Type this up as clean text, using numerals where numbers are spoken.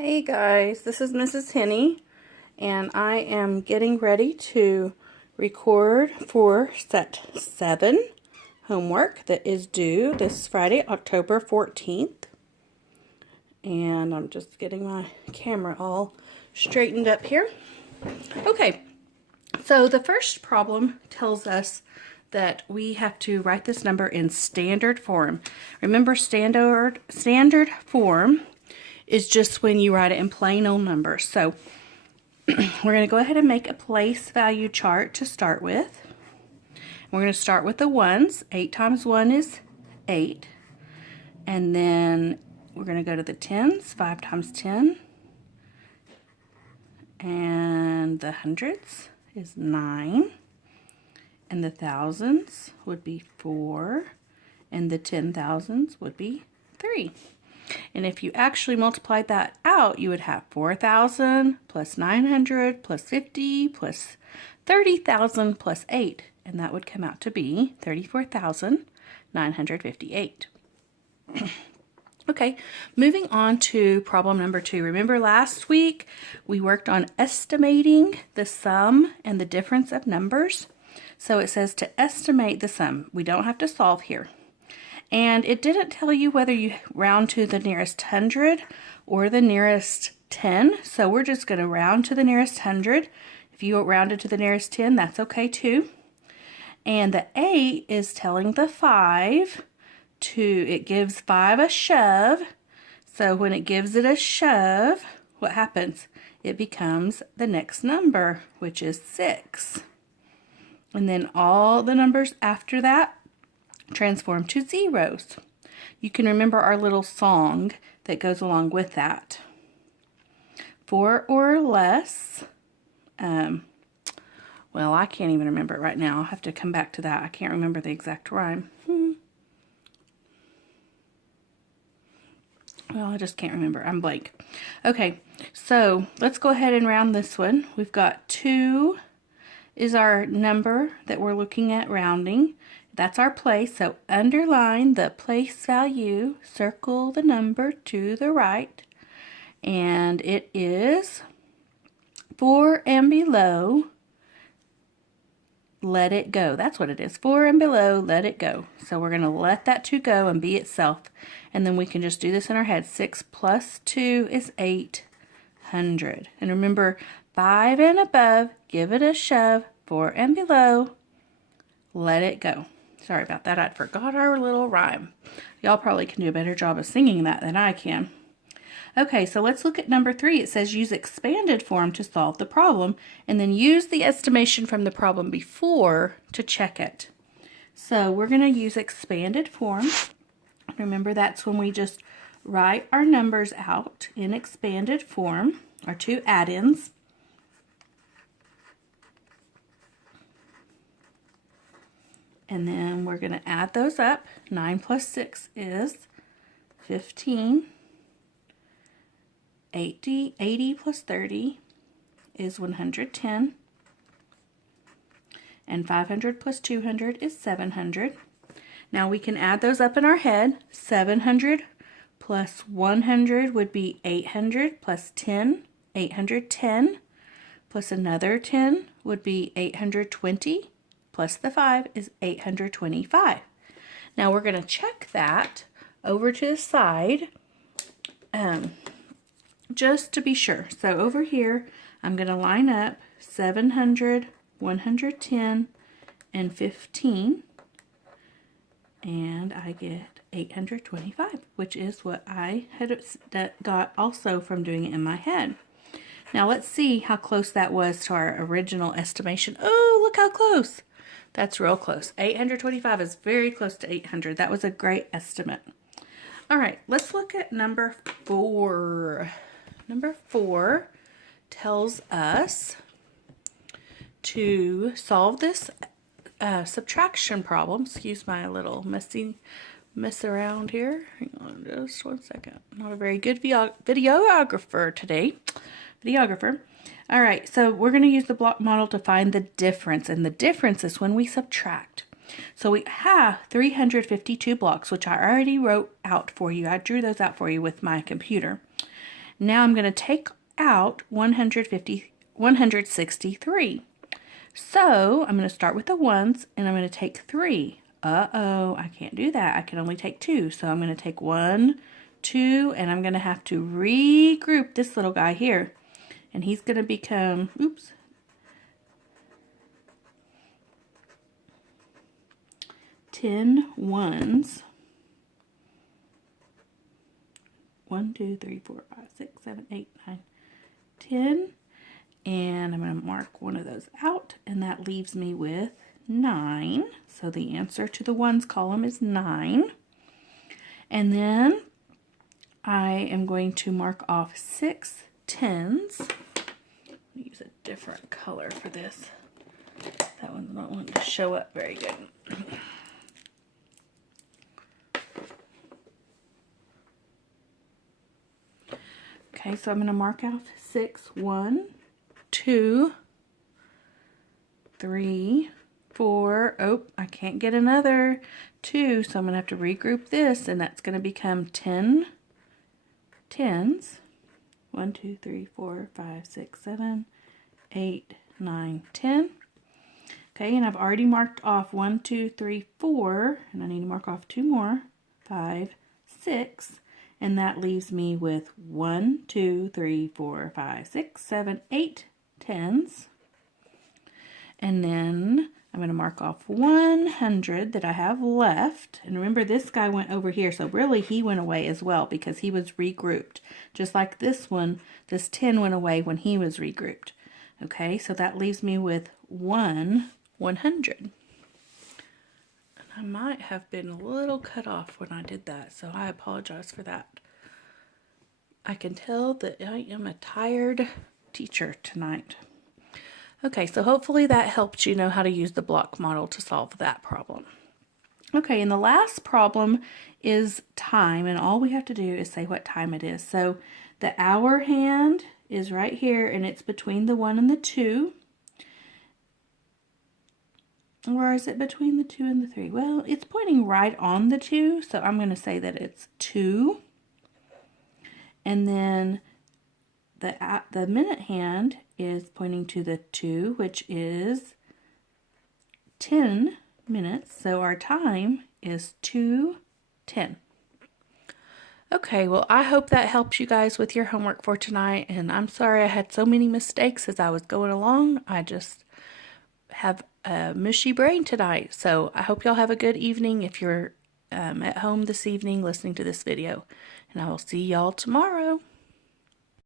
Hey guys, this is Mrs. Henny, and I am getting ready to record for set 7 homework that is due this Friday, October 14th. And I'm just getting my camera all straightened up here. Okay, so the first problem tells us that we have to write this number in standard form. Remember, standard form is just when you write it in plain old numbers. So we're going to go ahead and make a place value chart to start with. We're going to start with the ones. 8 times 1 is 8. And then we're going to go to the tens. 5 times 10. And the hundreds is 9. And the thousands would be 4. And the 10,000s would be 3. And if you actually multiplied that out, you would have 4,000 plus 900 plus 50 plus 30,000 plus 8. And that would come out to be 34,958. Okay, moving on to problem number 2. Remember last week we worked on estimating the sum and the difference of numbers. So it says to estimate the sum. We don't have to solve here. And it didn't tell you whether you round to the nearest 100 or the nearest 10. So we're just going to round to the nearest 100. If you rounded to the nearest 10, that's okay too. And the 8 is telling the 5 it gives 5 a shove. So when it gives it a shove, what happens? It becomes the next number, which is 6. And then all the numbers after that transform to zeros. You can remember our little song that goes along with that. 4 or less. Well, I can't even remember it right now. I'll have to come back to that. I can't remember the exact rhyme. Well, I just can't remember. I'm blank. Okay, so let's go ahead and round this one. We've got 2 is our number that we're looking at rounding. That's our place, so underline the place value, circle the number to the right, and it is 4 and below, let it go. That's what it is, 4 and below, let it go. So we're going to let that 2 go and be itself, and then we can just do this in our head. 6 plus 2 is 800. And remember, 5 and above, give it a shove, 4 and below, let it go. Sorry about that, I forgot our little rhyme. Y'all probably can do a better job of singing that than I can. Okay, so let's look at number 3. It says use expanded form to solve the problem, and then use the estimation from the problem before to check it. So we're going to use expanded form. Remember, that's when we just write our numbers out in expanded form, our 2 add-ins. And then we're going to add those up. 9 plus 6 is 15. 80 plus 30 is 110. And 500 plus 200 is 700. Now we can add those up in our head. 700 plus 100 would be 800 plus 10, 810. Plus another 10 would be 820. Plus the 5 is 825. Now we're going to check that over to the side just to be sure. So over here, I'm going to line up 700, 110, and 15. And I get 825, which is what I had got also from doing it in my head. Now let's see how close that was to our original estimation. Oh, look how close. That's real close. 825 is very close to 800. That was a great estimate. All right, let's look at number 4. Number 4 tells us to solve this subtraction problem. Excuse my little mess around here. Hang on just one second. Not a very good videographer today. All right, so we're going to use the block model to find the difference, and the difference is when we subtract. So we have 352 blocks, which I already wrote out for you. I drew those out for you with my computer. Now I'm going to take out 163. So I'm going to start with the ones, and I'm going to take 3. Uh-oh, I can't do that. I can only take 2. So I'm going to take 1, 2, and I'm going to have to regroup this little guy here. And he's going to become, oops, 10 ones. 1, 2, 3, 4, 5, 6, 7, 8, 9, 10. And I'm going to mark one of those out, and that leaves me with 9. So the answer to the ones column is 9. And then I am going to mark off 6 tens. I'll use a different color for this. That one's not wanting to show up very good. Okay, so I'm going to mark out 6, 1, 2, 3, 4. Oh, I can't get another 2, so I'm going to have to regroup this, and that's going to become 10 tens. 1, 2, 3, 4, 5, 6, 7, 8, 9, 10. Okay, and I've already marked off 1, 2, 3, 4, and I need to mark off 2 more. 5, 6. And that leaves me with 1, 2, 3, 4, 5, 6, 7, 8 tens. And then I'm going to mark off 100 that I have left. And remember, this guy went over here, so really he went away as well because he was regrouped. Just like this one, this 10 went away when he was regrouped. Okay, so that leaves me with 100. I might have been a little cut off when I did that, so I apologize for that. I can tell that I am a tired teacher tonight. Okay, so hopefully that helped you know how to use the block model to solve that problem. Okay, and the last problem is time, and all we have to do is say what time it is. So the hour hand is right here, and it's between the 1 and the 2. Or is it between the 2 and the 3? Well, it's pointing right on the 2, so I'm going to say that it's 2. And then the minute hand is pointing to the 2, which is 10 minutes. So our time is 2:10. Okay, well, I hope that helps you guys with your homework for tonight. And I'm sorry I had so many mistakes as I was going along. I just have a mushy brain tonight. So I hope y'all have a good evening if you're at home this evening listening to this video. And I will see y'all tomorrow.